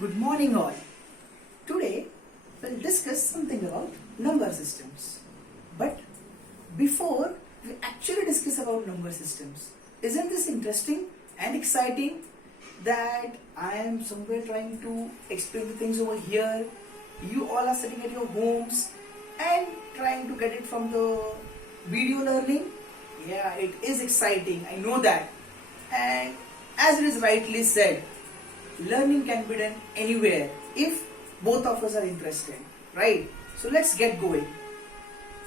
Good morning all. Today we'll discuss something about number systems. But before we actually discuss about number systems, isn't this interesting and exciting that I am somewhere trying to explain the things over here, you all are sitting at your homes and trying to get it from the video learning? Yeah, it is exciting, I know that. And as it is rightly said, learning can be done anywhere if both of us are interested, right? So let's get going.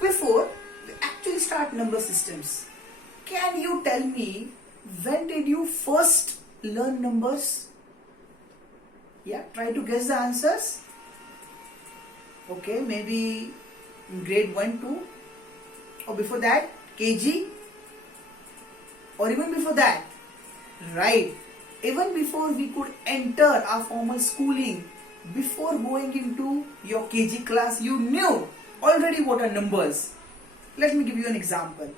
Before we actually start number systems, can you tell me when did you first learn numbers? Yeah, try to guess the answers. Okay, maybe in grade 1, 2, or before that, KG, or even before that, right? Even before we could enter our formal schooling, before going into your KG class, you knew already what are numbers. Let me give you an example.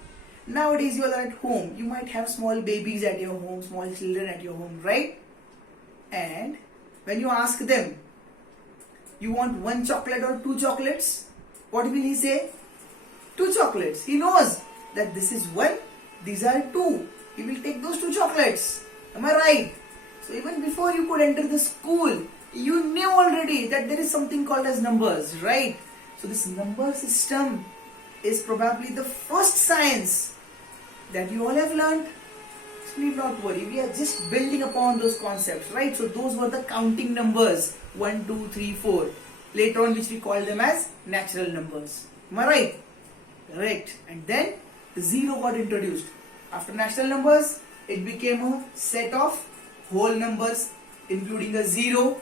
Nowadays you are at home, you might have small babies at your home, small children at your home, right? And when you ask them, you want 1 chocolate or 2 chocolates? What will he say? 2 chocolates. He knows that this is 1, these are 2. He will take those 2 chocolates. Am I right? So even before you could enter the school, you knew already that there is something called as numbers, right? So this number system is probably the first science that you all have learned. So need not worry, we are just building upon those concepts, right? So those were the counting numbers, 1, 2, 3, 4. Later on, which we call them as natural numbers. Am I right? Correct. And then the zero got introduced. After natural numbers, it became a set of whole numbers including a 0.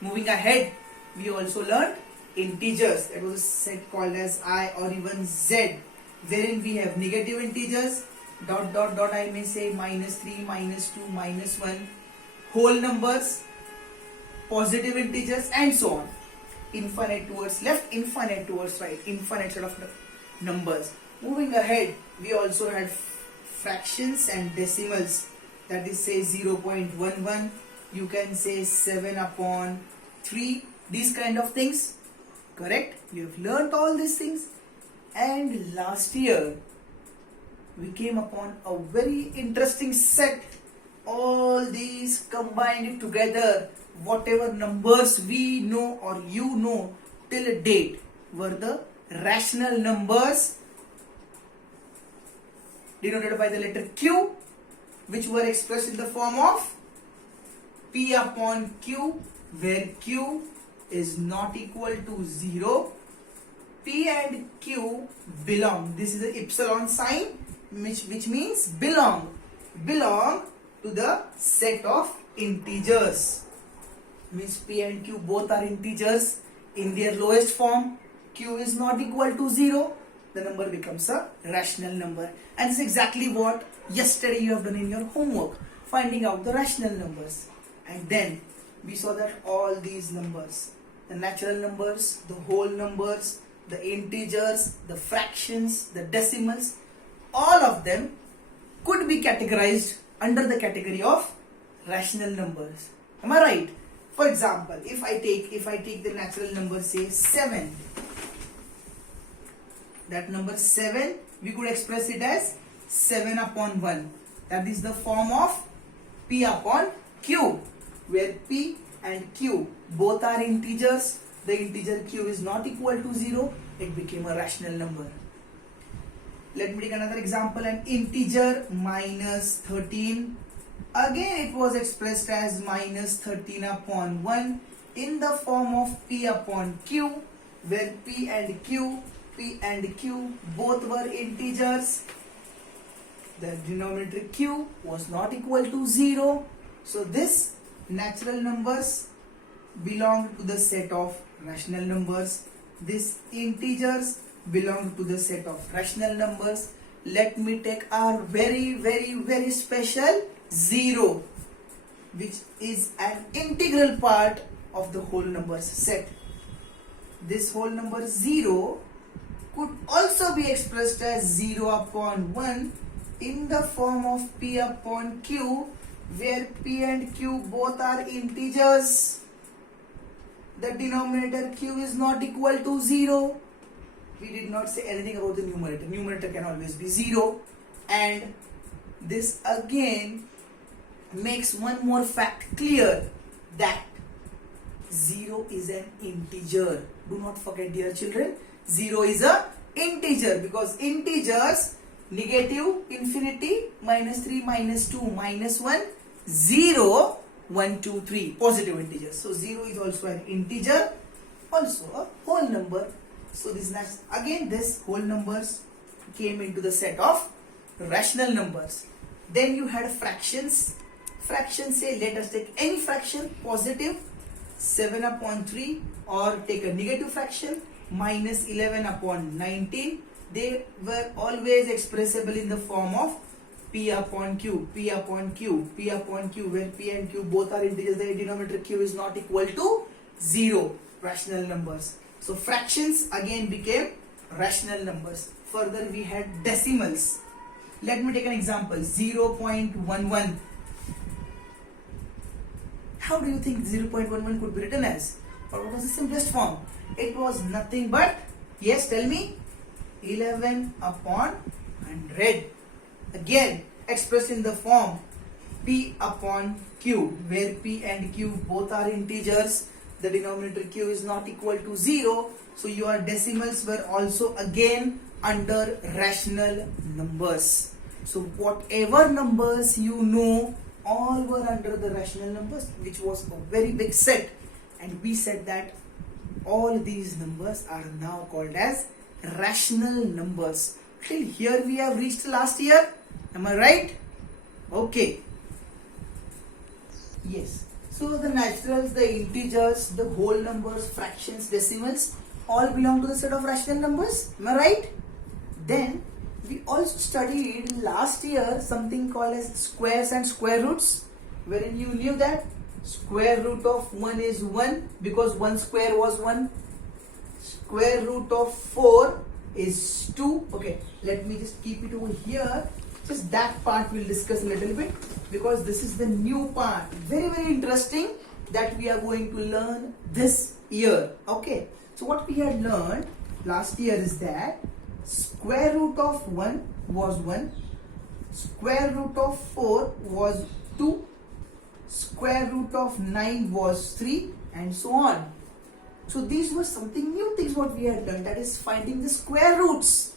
Moving ahead, we also learned integers. That was a set called as I or even Z, wherein we have negative integers, dot dot dot, I may say -3, -2, -1, whole numbers, positive integers, and so on. Infinite towards left, infinite towards right, infinite set of numbers. Moving ahead, we also had fractions and decimals, that is say 0.11, you can say 7/3, these kind of things, correct? You have learnt all these things. And last year we came upon a very interesting set. All these combined it together, whatever numbers we know or you know till a date were the rational numbers, denoted by the letter Q, which were expressed in the form of P/Q, where Q is not equal to 0. P and Q belong. This is the epsilon sign, which means belong to the set of integers. Means P and Q both are integers in their lowest form. Q is not equal to 0. The number becomes a rational number. And this is exactly what yesterday you have done in your homework, finding out the rational numbers. And then we saw that all these numbers, the natural numbers, the whole numbers, the integers, the fractions, the decimals, all of them could be categorized under the category of rational numbers. Am I right? For example, if I take the natural number, say 7, that number 7, we could express it as 7/1. That is the form of P/Q, where P and Q both are integers. The integer Q is not equal to 0. It became a rational number. Let me take another example. An integer -13. Again, it was expressed as -13/1 in the form of P/Q, where P and Q both were integers. The denominator Q was not equal to 0. So this natural numbers belong to the set of rational numbers. These integers belong to the set of rational numbers. Let me take our very special 0, which is an integral part of the whole numbers set. This whole number 0 could also be expressed as 0/1 in the form of P/Q, where p and q both are integers, the denominator q is not equal to 0. We did not say anything about the numerator. Numerator can always be 0. And this again makes one more fact clear, that 0 is an integer. Do not forget, dear children, 0 is a integer, because integers, negative, infinity, -3, -2, -1, 0, 1, 2, 3, positive integers. So 0 is also an integer, also a whole number. So this whole numbers came into the set of rational numbers. Then you had fractions. Fractions say, let us take any fraction, positive 7 upon 3, or take a negative fraction, -11 upon 19. They were always expressible in the form of p upon q, p upon q, p upon q, where p and q both are integers, the denominator q is not equal to 0. Rational numbers. So fractions again became rational numbers. Further we had decimals. Let me take an example, 0.11. How do you think 0.11 could be written as? Or what was the simplest form? It was nothing but, yes, tell me, 11 upon 100. Again expressed in the form p upon q, where p and q both are integers, the denominator q is not equal to 0. So your decimals were also again under rational numbers. So whatever numbers you know, all were under the rational numbers, which was a very big set. And we said that all these numbers are now called as rational numbers. Till here we have reached last year. Am I right? Okay. Yes. So the naturals, the integers, the whole numbers, fractions, decimals, all belong to the set of rational numbers. Am I right? Then we also studied last year something called as squares and square roots, wherein you knew that square root of 1 is 1, because 1 square was 1. Square root of 4 is 2. Okay, let me just keep it over here. Just that part we'll discuss a little bit, because this is the new part, very interesting, that we are going to learn this year. Okay, so what we had learned last year is that square root of 1 was 1, square root of 4 was 2, square root of 9 was 3, and so on. So these were something new things what we had learned, that is finding the square roots.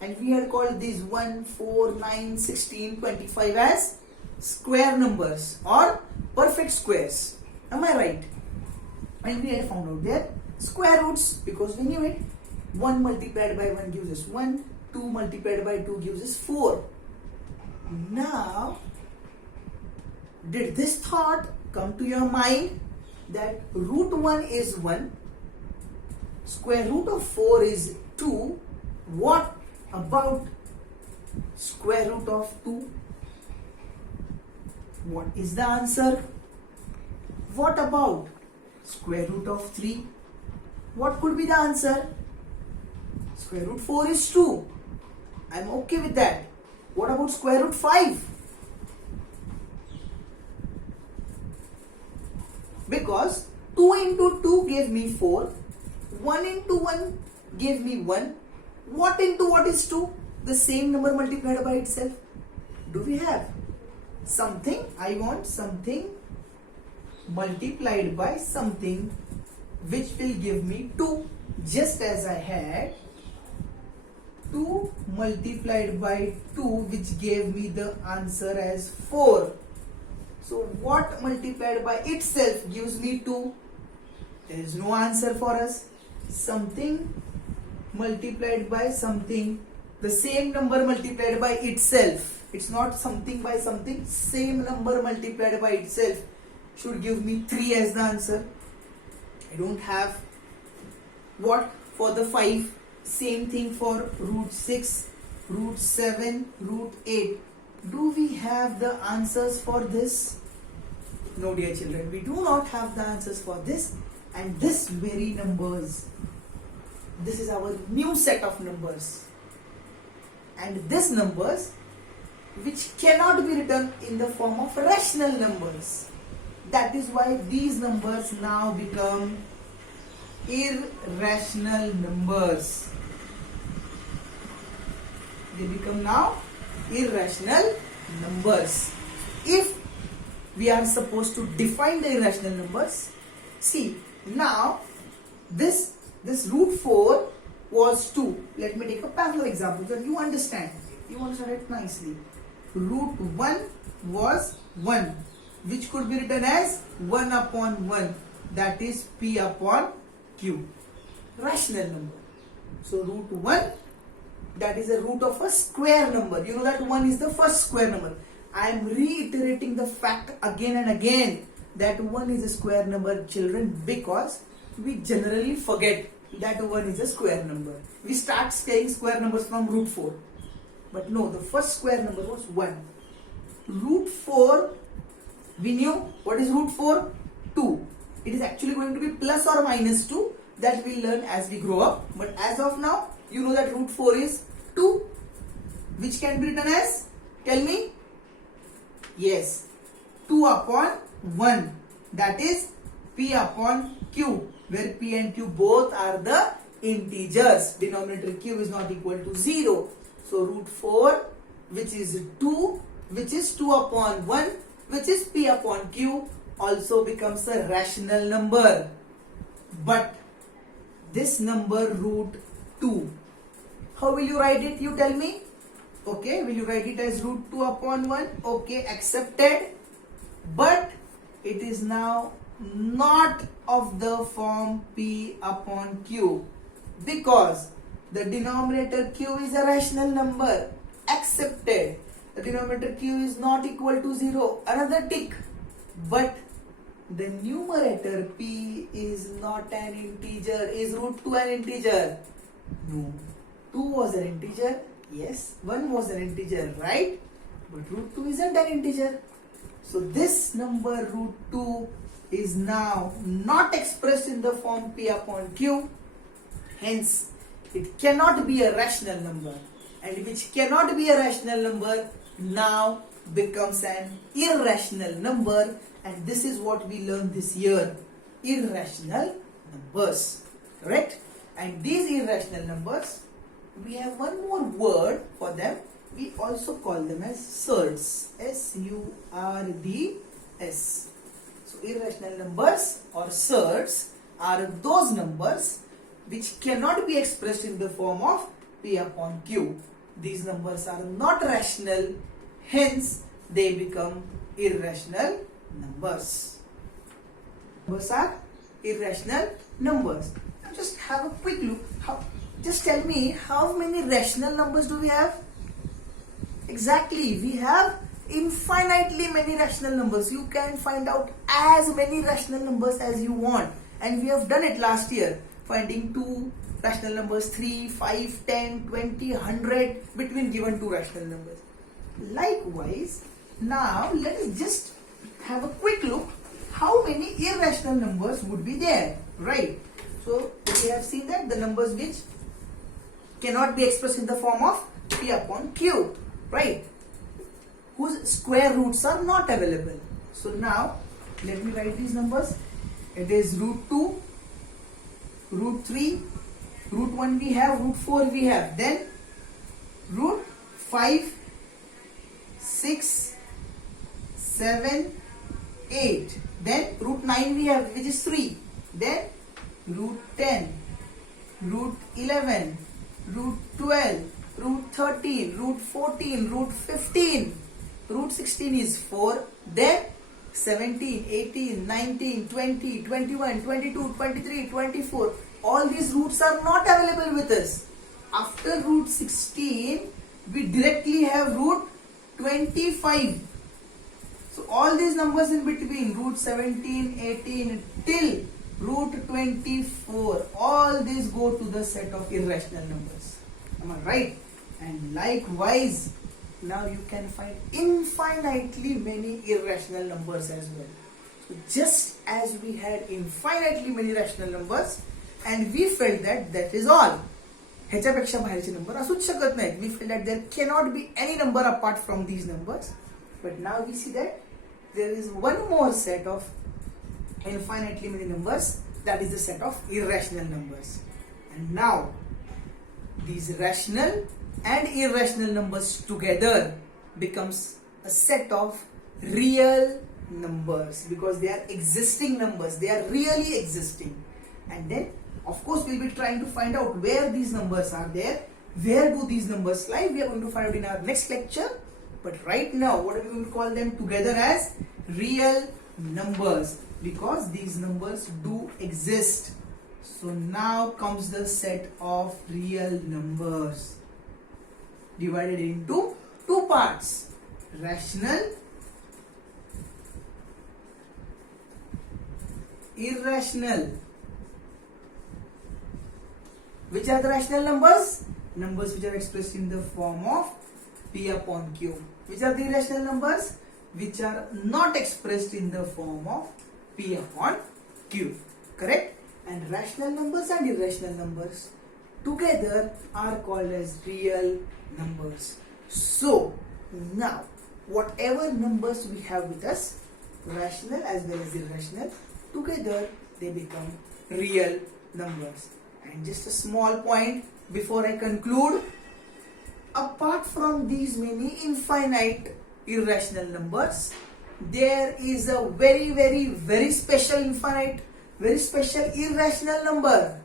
And we had called these 1, 4, 9, 16, 25 as square numbers or perfect squares. Am I right? And we had found out their square roots, because we knew it. 1 multiplied by 1 gives us 1, 2 multiplied by 2 gives us 4. Now, did this thought come to your mind that root 1 is 1, square root of 4 is 2, what about square root of 2? What is the answer? What about square root of 3? What could be the answer? Square root 4 is 2. I am okay with that. What about square root 5? Because 2 into 2 gave me 4. 1 into 1 gave me 1. What into what is 2? The same number multiplied by itself. Do we have something? I want something multiplied by something which will give me 2. Just as I had 2 multiplied by 2 which gave me the answer as 4. So what multiplied by itself gives me 2? There is no answer for us. Something multiplied by something, the same number multiplied by itself. It's not something by something, same number multiplied by itself should give me 3 as the answer. I don't have. What for the 5? Same thing for root 6, root 7, root 8. Do we have the answers for this? No, dear children, we do not have the answers for this. And this very numbers, this is our new set of numbers. And this numbers which cannot be written in the form of rational numbers. That is why these numbers now become irrational numbers. They become now irrational numbers. If we are supposed to define the irrational numbers, see now this root 4 was 2. Let me take a parallel example so you understand. You understand it nicely. Root 1 was 1, which could be written as 1 upon 1, that is P upon Q. Rational number. So root 1, that is a root of a square number. You know that 1 is the first square number. I am reiterating the fact again and again that 1 is a square number, children, because we generally forget that 1 is a square number. We start saying square numbers from root 4. But no, the first square number was 1. Root 4, we knew what is root 4? 2. It is actually going to be plus or minus 2. That we'll learn as we grow up. But as of now, you know that root 4 is 2, which can be written as, tell me? Yes, 2 upon 1, that is P upon Q, where P and Q both are the integers. Denominator Q is not equal to 0. So root 4, which is 2, which is 2 upon 1, which is P upon Q, also becomes a rational number. But this number root 2, how will you write it? You tell me. Okay, will you write it as root 2 upon 1? Okay, accepted. But it is now not of the form P upon Q, because the denominator Q is a rational number. Accepted. The denominator Q is not equal to 0. Another tick. But the numerator P is not an integer. Is root 2 an integer? No. 2 was an integer. Yes. 1 was an integer, right? But root 2 isn't an integer. So this number root 2 is now not expressed in the form P upon Q. Hence, it cannot be a rational number. And which cannot be a rational number now becomes an irrational number. And this is what we learned this year. Irrational numbers. Correct? And these irrational numbers, we have one more word for them. We also call them as surds. S-U-R-D-S. So irrational numbers or surds are those numbers which cannot be expressed in the form of P upon Q. These numbers are not rational, hence they become irrational numbers. Numbers are irrational numbers. Now just have a quick look. Just tell me, how many rational numbers do we have? Exactly, we have infinitely many rational numbers. You can find out as many rational numbers as you want. And we have done it last year, finding 2 rational numbers, 3, 5, 10, 20, 100 between given 2 rational numbers. Likewise, now let us just have a quick look how many irrational numbers would be there, right? So we have seen that the numbers which cannot be expressed in the form of P upon Q, right? Whose square roots are not available. So now let me write these numbers. It is root 2, root 3, root 1 we have, root 4 we have, then root 5, 6, 7, 8, then root 9 we have, which is 3, then root 10, root 11, root 12, root 13, root 14, root 15, root 16 is 4, then 17, 18, 19, 20, 21, 22, 23, 24. All these roots are not available with us. After root 16, we directly have root 25. So all these numbers in between, root 17, 18 till root 24, all these go to the set of irrational numbers. Am I right? And likewise, now you can find infinitely many irrational numbers as well. So just as we had infinitely many rational numbers and we felt that that is all, ह्याच्यापेक्षा बाहेरचे number असूच शकत नाहीत. We feel that there cannot be any number apart from these numbers. But now we see that there is one more set of infinitely many numbers, that is the set of irrational numbers. And now these rational and irrational numbers together becomes a set of real numbers, because they are existing numbers, they are really existing. And then of course we'll be trying to find out where these numbers are there, where do these numbers lie. We are going to find out in our next lecture. But right now what are we going to call them together as? Real numbers, because these numbers do exist. So now comes the set of real numbers, divided into two parts: rational, irrational. Which are the rational numbers? Numbers which are expressed in the form of P upon Q. Which are the irrational numbers? Which are not expressed in the form of P upon Q. Correct? And rational numbers and irrational numbers together are called as real numbers. So now whatever numbers we have with us, rational as well as irrational, together they become real numbers. And just a small point before I conclude: apart from these many infinite irrational numbers, there is a very special infinite, very special irrational number,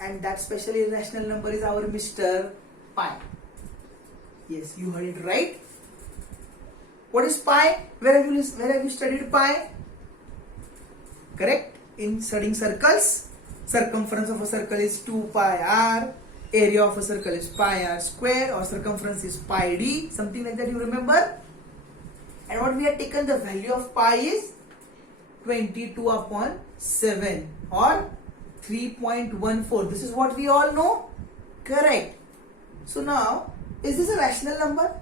and that special irrational number is our Mr. Pi. Yes, you heard it right. What is pi? Where have you studied pi? Correct? In studying circles, circumference of a circle is 2 pi r, area of a circle is pi r square, or circumference is pi d, something like that, you remember. And what we have taken the value of pi is 22 upon 7 or 3.14. This is what we all know. Correct. So now, is this a rational number?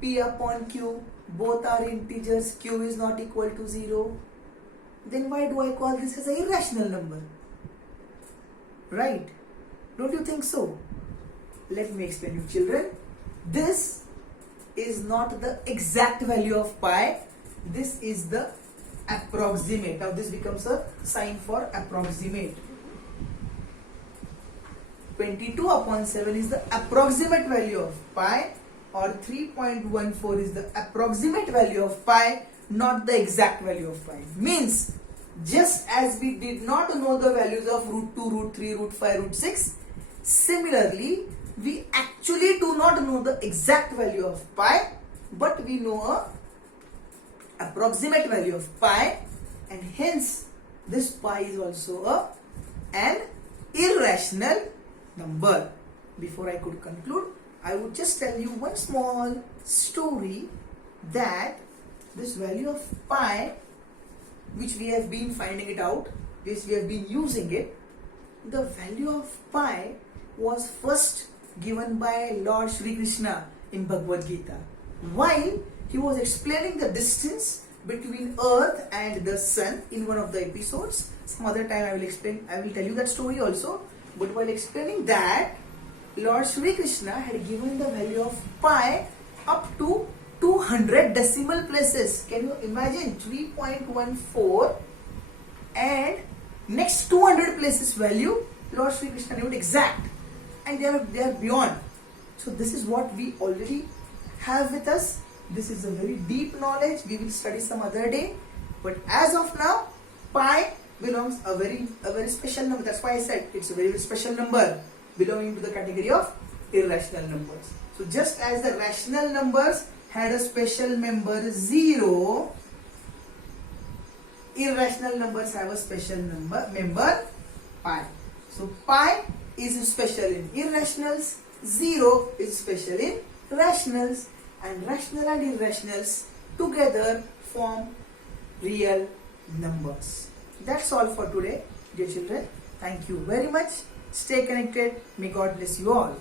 P upon Q, both are integers, Q is not equal to 0. Then why do I call this as an irrational number? Right? Don't you think so? Let me explain you, children. This is not the exact value of pi. This is the approximate. Now this becomes a sign for approximate. 22 upon 7 is the approximate value of pi, or 3.14 is the approximate value of pi, not the exact value of pi. Means, just as we did not know the values of root 2, root 3, root 5, root 6, similarly we actually do not know the exact value of pi, but we know a approximate value of pi, and hence this pi is also an irrational number. Before I could conclude, I would just tell you one small story, that this value of pi, which we have been finding it out, which we have been using it, the value of pi was first given by Lord Shri Krishna in Bhagavad Gita, while he was explaining the distance between earth and the sun in one of the episodes. Some other time I will tell you that story also. But while explaining that, Lord Shri Krishna had given the value of pi up to 200 decimal places. Can you imagine? 3.14 and next 200 places value Lord Shri Krishna knew it exact, and they are beyond. So this is what we already have with us. This is a very deep knowledge. We will study some other day. But as of now, pi belongs a very special number. That's why I said it's a very special number belonging to the category of irrational numbers. So just as the rational numbers had a special member 0, irrational numbers have a special member pi. So pi is special in irrationals, 0 is special in rationals, and rational and irrationals together form real numbers. That's all for today, dear children. Thank you very much. Stay connected. May God bless you all.